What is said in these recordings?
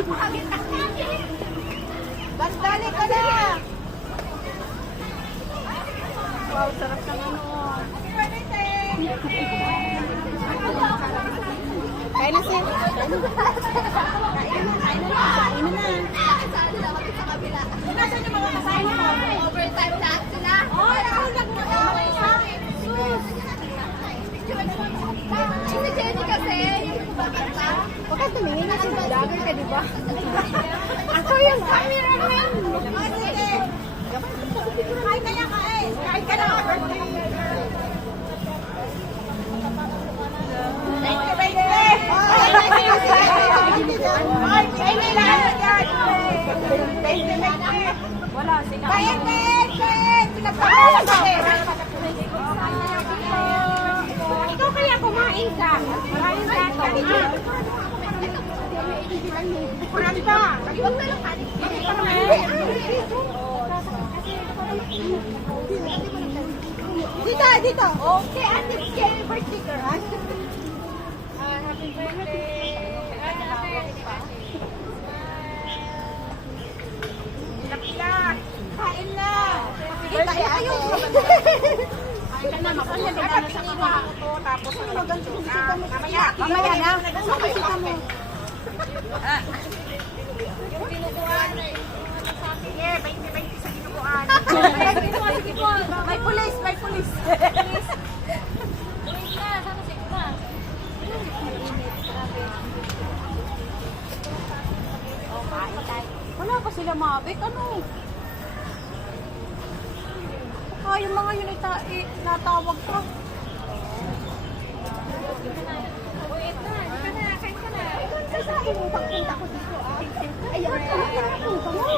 Bandali ka na! Wow, sarap ng ano. Kain na siya. Kain na. Sa kabila. Nasaan yung mga kasama mo? Overtime lahat sila. Oh, nakahulog mo daw. Sus. Si Jenny kasi, huwag kang tumingin na sa vlogger ka, di ba? Ako yung cameraman. Sige. Kain ka na, kain. Kain ka na. Thank you, baby. Wala, sige. Kain, kain, kain. Pinagpapala ka. Ikaw kaya kumain ka. Maraming gato. Marami pa. Huwag na lang kanin. Dito, dito. Okay, ate, kaya birthday girl. Happy birthday. Kain na. Birthday kayo. Kain ka na, makuha ka na sa mga ko. Tapos, mamaya na. Bisita mo. Yung binubuan. Sige, 20-20 sa binubuan. Sige po. May pulis, may pulis. Wala pa sila mabik, ano? Yung mga yun natawag ka. Wait na, hindi ka na, kain ka na. Sasain mo, pagpunta ko dito, Ayan, pagpunta mo.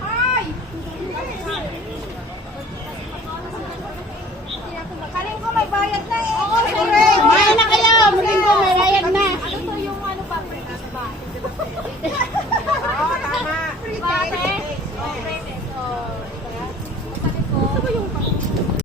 Ay! Kaling ko may bayad na eh. Oo, Kumain na kayo! Muling ko, may bayad na. Ano to yung paprika ba?